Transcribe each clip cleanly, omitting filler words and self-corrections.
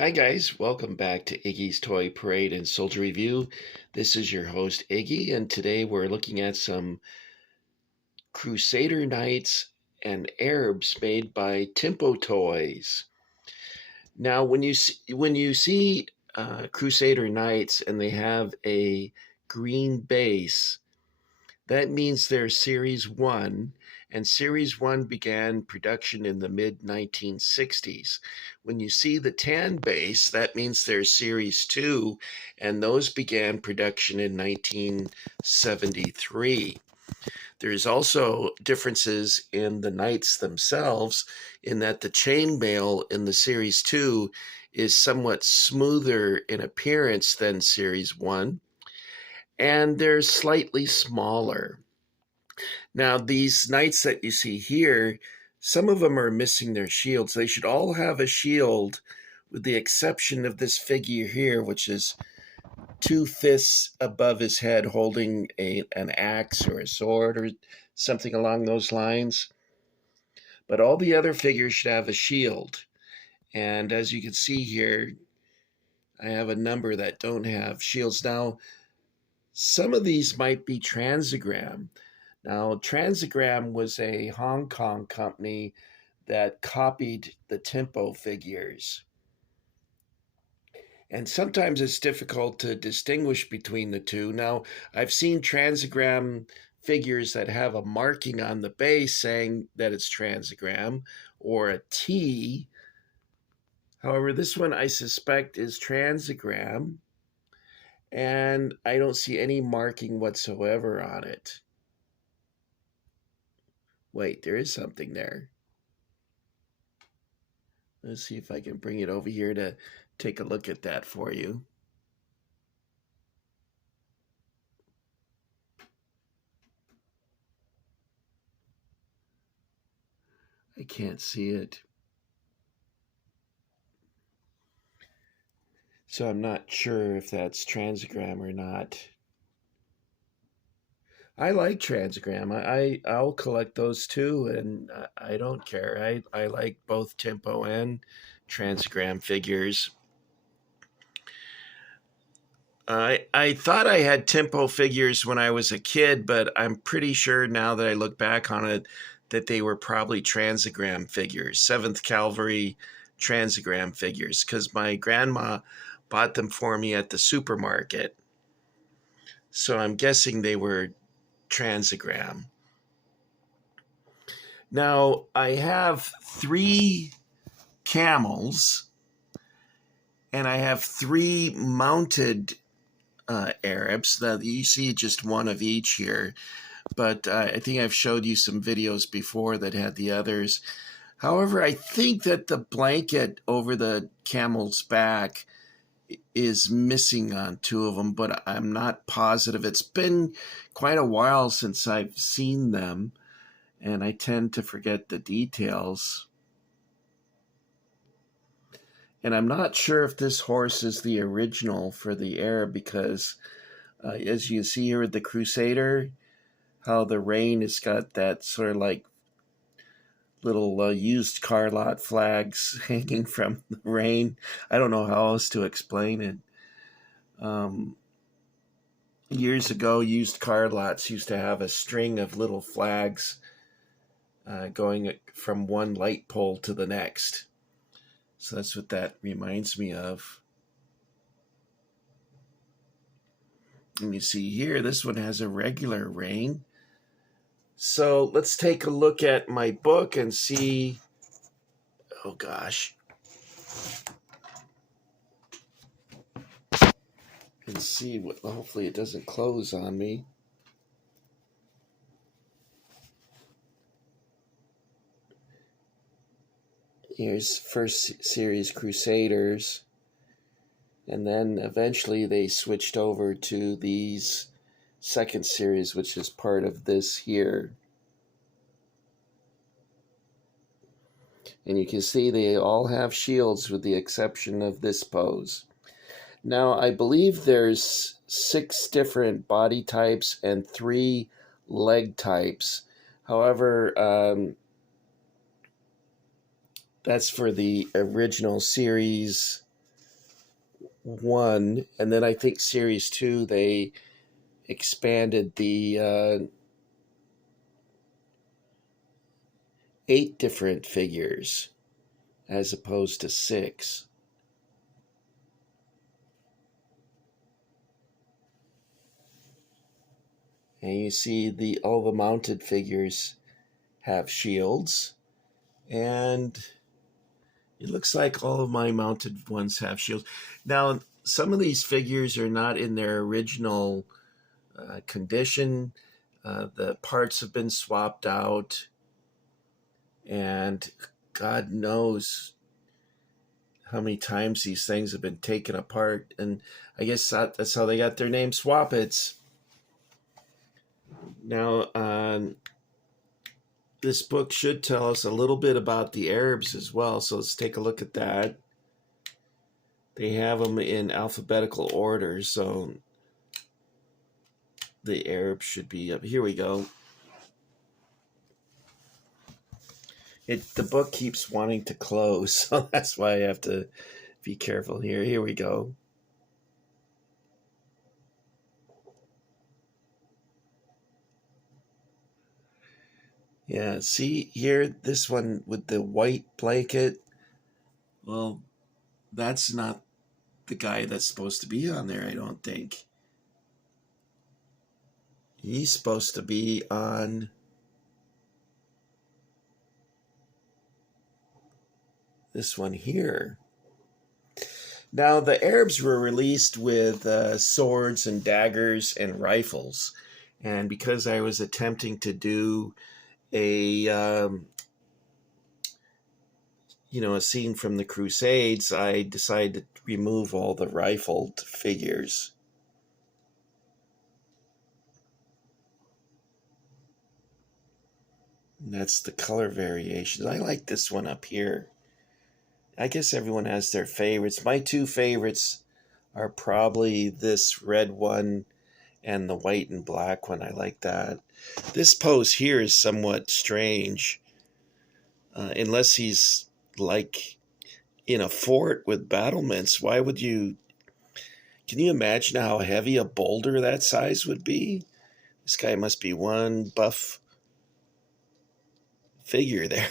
Hi guys, welcome back to Iggy's Toy Parade and Soldier Review. This is your host Iggy, and today we're looking at some Crusader Knights and Arabs made by Timpo Toys. Now, when you see Crusader Knights and they have a green base, that means they're Series 1, and Series 1 began production in the mid 1960s. When you see the tan base, that means they're Series 2, and those began production in 1973. There's also differences in the Knights themselves, in that the chainmail in the Series 2 is somewhat smoother in appearance than Series 1, and they're slightly smaller. Now, these knights that you see here, some of them are missing their shields. They should all have a shield, with the exception of this figure here, which is two fists above his head holding an axe or a sword or something along those lines. But all the other figures should have a shield. And as you can see here, I have a number that don't have shields. Now, some of these might be Transagram. Now, Transagram was a Hong Kong company that copied the Timpo figures. And sometimes it's difficult to distinguish between the two. Now, I've seen Transagram figures that have a marking on the base saying that it's Transagram or a T. However, this one I suspect is Transagram, and I don't see any marking whatsoever on it. Wait, there is something there. Let's see if I can bring it over here to take a look at that for you. I can't see it. So I'm not sure if that's Transagram or not. I like Transagram. I'll collect those too, and I don't care. I like both Timpo and Transagram figures. I thought I had Timpo figures when I was a kid, but I'm pretty sure now that I look back on it that they were probably Transagram figures, 7th Cavalry Transagram figures, because my grandma bought them for me at the supermarket. So I'm guessing they were Transagram. Now, I have 3 camels, and I have 3 mounted Arabs. Now, you see just one of each here, but I think I've showed you some videos before that had the others. However, I think that the blanket over the camel's back is missing on 2 of them, but I'm not positive. It's been quite a while since I've seen them, and I tend to forget the details. And I'm not sure if this horse is the original for the Arab, because as you see here with the Crusader, how the rein has got that sort of like little used car lot flags hanging from the rein. I don't know how else to explain it. Years ago, used car lots used to have a string of little flags going from one light pole to the next. So that's what that reminds me of. And you see here, this one has a regular rein. So let's take a look at my book and see. Oh gosh. And see what, hopefully it doesn't close on me. Here's first series Crusaders, and then eventually they switched over to these second series, which is part of this here. And you can see they all have shields with the exception of this pose. Now, I believe there's 6 different body types and 3 leg types. However, that's for the original series 1, and then I think series 2 they expanded the 8 different figures as opposed to 6. And you see all the mounted figures have shields, and it looks like all of my mounted ones have shields. Now, some of these figures are not in their original condition. The parts have been swapped out, and God knows how many times these things have been taken apart. And I guess that's how they got their name, Swappets. Now, this book should tell us a little bit about the Arabs as well, so let's take a look at that. They have them in alphabetical order, so the Arabs should be up. Here we go. The book keeps wanting to close, so that's why I have to be careful here. Here we go. Yeah, see here, this one with the white blanket. Well, that's not the guy that's supposed to be on there, I don't think. He's supposed to be on this one here. Now, the Arabs were released with swords and daggers and rifles. And because I was attempting to do a a scene from the Crusades, I decided to remove all the rifled figures. And that's the color variations. I like this one up here. I guess everyone has their favorites. My 2 favorites are probably this red one and the white and black one. I like that. This pose here is somewhat strange. Unless he's like in a fort with battlements, why would you... Can you imagine how heavy a boulder that size would be? This guy must be one buff figure there.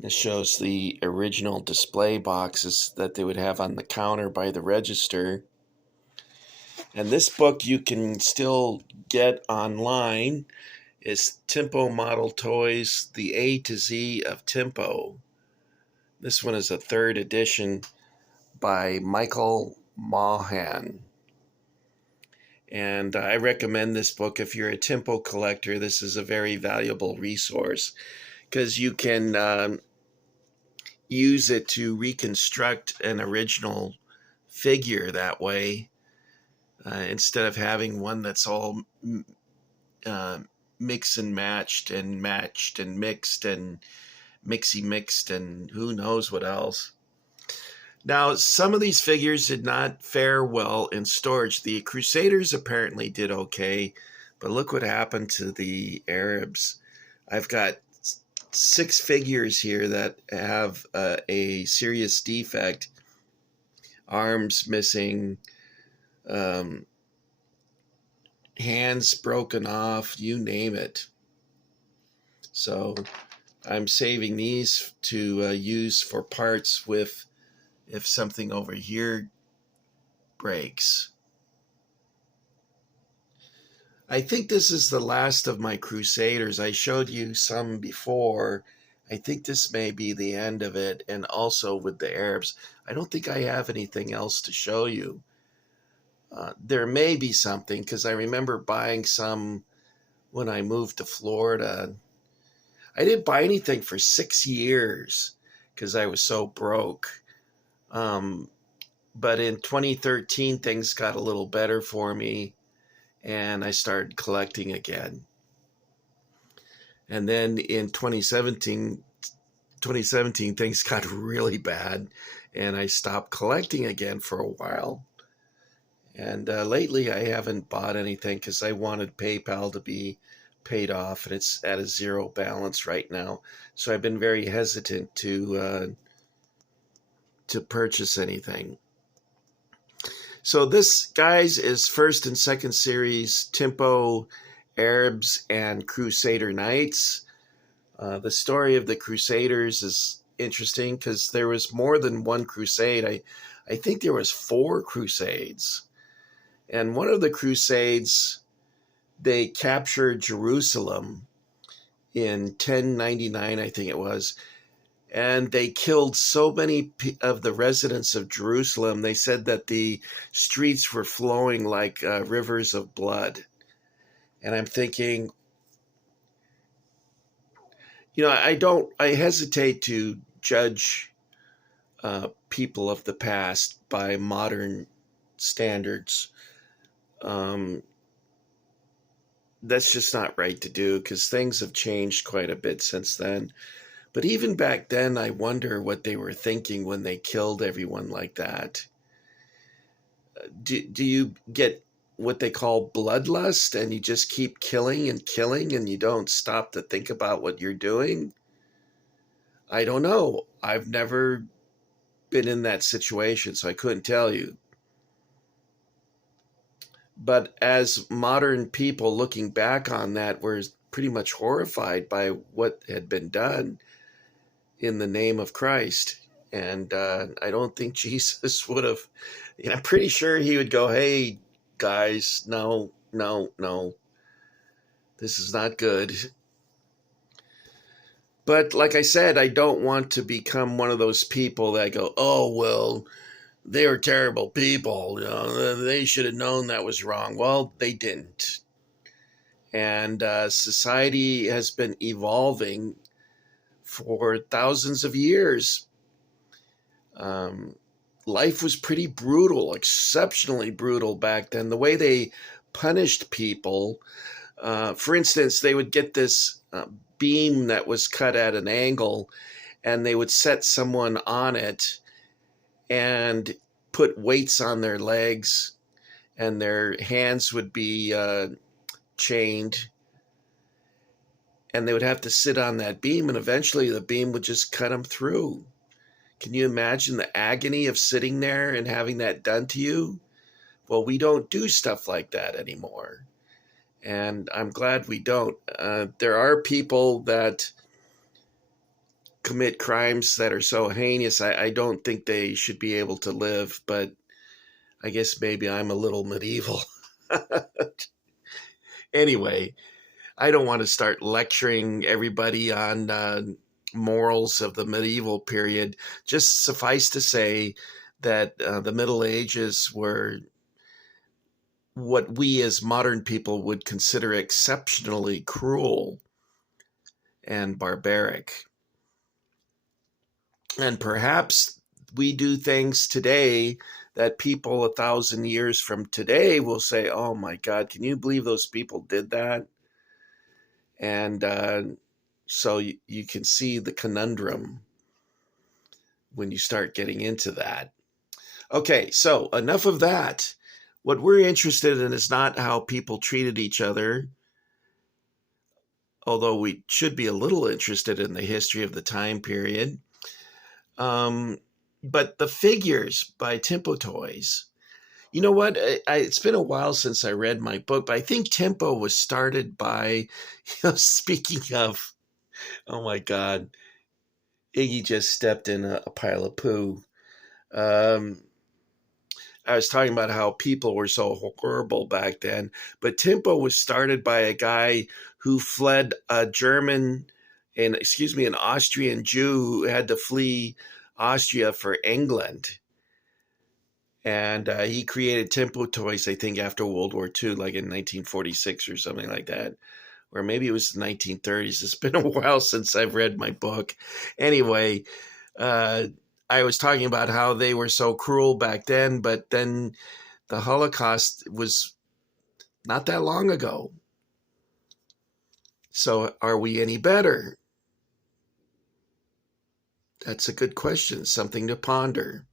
This shows the original display boxes that they would have on the counter by the register. And this book you can still get online. It's Timpo Model Toys, the A to Z of Timpo. This one is a 3rd edition by Michael Mahan. And I recommend this book if you're a Timpo collector. This is a very valuable resource because you can use it to reconstruct an original figure that way, instead of having one that's all mix and matched and mixed and mixy mixed and who knows what else. Now, some of these figures did not fare well in storage. The Crusaders apparently did okay, but look what happened to the Arabs. I've got 6 figures here that have a serious defect. Arms missing, hands broken off, you name it. So I'm saving these to use for parts if something over here breaks. I think this is the last of my Crusaders. I showed you some before. I think this may be the end of it, and also with the Arabs. I don't think I have anything else to show you. There may be something, because I remember buying some when I moved to Florida. I didn't buy anything for 6 years because I was so broke. But in 2013, things got a little better for me, and I started collecting again. And then in 2017, things got really bad, and I stopped collecting again for a while. And lately, I haven't bought anything because I wanted PayPal to be paid off, and it's at a zero balance right now. So I've been very hesitant to purchase anything. So this, guys, is first and second series Timpo, Arabs, and Crusader Knights. The story of the Crusaders is interesting because there was more than one crusade. I think there was 4 crusades. And one of the crusades, they captured Jerusalem in 1099, I think it was. And they killed so many of the residents of Jerusalem. They said that the streets were flowing like rivers of blood. And I'm thinking, I hesitate to judge people of the past by modern standards. That's just not right to do because things have changed quite a bit since then. But even back then, I wonder what they were thinking when they killed everyone like that. Do you get what they call bloodlust and you just keep killing and you don't stop to think about what you're doing? I don't know. I've never been in that situation, so I couldn't tell you. But as modern people looking back on that, we're pretty much horrified by what had been done in the name of Christ. And I don't think Jesus would have, I'm pretty sure he would go, hey, guys, no, this is not good. But like I said, I don't want to become one of those people that go, oh, well, they were terrible people. They should have known that was wrong. Well, they didn't. And society has been evolving for thousands of years. Life was pretty brutal, exceptionally brutal back then. The way they punished people, for instance, they would get this beam that was cut at an angle, and they would set someone on it and put weights on their legs, and their hands would be chained, and they would have to sit on that beam, and eventually the beam would just cut them through. Can you imagine the agony of sitting there and having that done to you? Well, we don't do stuff like that anymore. And I'm glad we don't. There are people that commit crimes that are so heinous, I don't think they should be able to live, but I guess maybe I'm a little medieval. Anyway, I don't want to start lecturing everybody on morals of the medieval period. Just suffice to say that the Middle Ages were what we as modern people would consider exceptionally cruel and barbaric. And perhaps we do things today that people 1,000 years from today will say, oh my God, can you believe those people did that? And so you can see the conundrum when you start getting into that. Okay, so enough of that. What we're interested in is not how people treated each other, although we should be a little interested in the history of the time period. But the figures by Timpo Toys. You know what? It's been a while since I read my book, but I think Timpo was started by, speaking of, oh my God, Iggy just stepped in a pile of poo. I was talking about how people were so horrible back then, but Timpo was started by a guy who fled an Austrian Jew who had to flee Austria for England. And he created Timpo Toys, I think, after World War II, like in 1946 or something like that. Or maybe it was the 1930s. It's been a while since I've read my book. Anyway, I was talking about how they were so cruel back then, but then the Holocaust was not that long ago. So are we any better? That's a good question, something to ponder.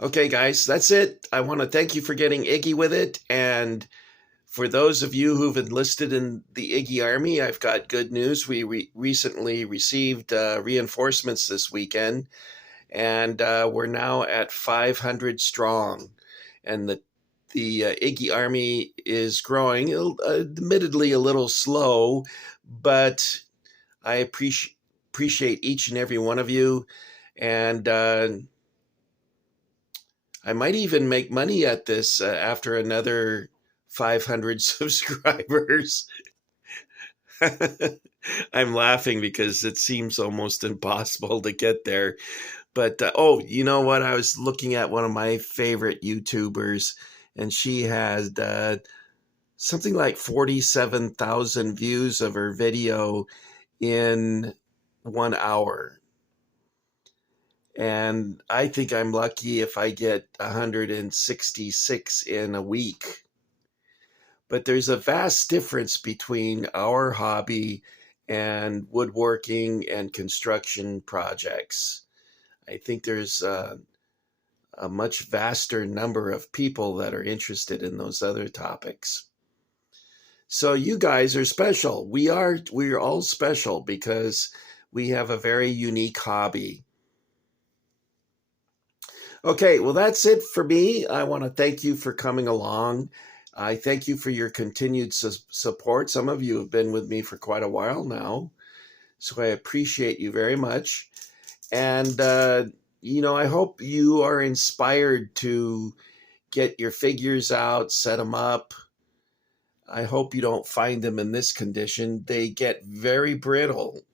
Okay, guys, that's it. I want to thank you for getting Iggy with it. And For those of you who've enlisted in the Iggy Army, I've got good news. We recently received reinforcements this weekend, and we're now at 500 strong. And the Iggy Army is growing, admittedly a little slow, but I appreciate each and every one of you. And I might even make money at this after another 500 subscribers. I'm laughing because it seems almost impossible to get there. But oh, you know what? I was looking at one of my favorite YouTubers, and she had something like 47,000 views of her video in 1 hour. And I think I'm lucky if I get 166 in a week. But there's a vast difference between our hobby and woodworking and construction projects. I think there's a much vaster number of people that are interested in those other topics. So you guys are special. We're all special because we have a very unique hobby. Okay, well, that's it for me. I want to thank you for coming along. I thank you for your continued support. Some of you have been with me for quite a while now, so I appreciate you very much. And, I hope you are inspired to get your figures out, set them up. I hope you don't find them in this condition. They get very brittle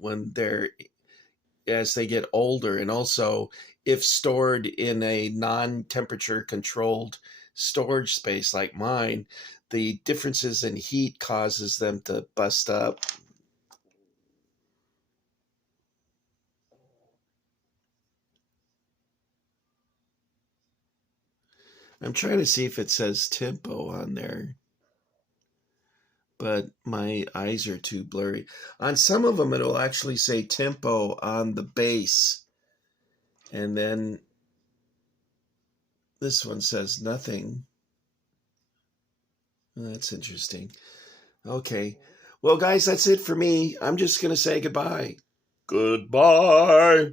as they get older, and also if stored in a non-temperature controlled storage space like mine, the differences in heat causes them to bust up. I'm trying to see if it says Timpo on there, but my eyes are too blurry. On some of them it'll actually say Timpo on the base, and then this one says nothing. That's interesting. Okay. Well, guys, that's it for me. I'm just going to say goodbye. Goodbye.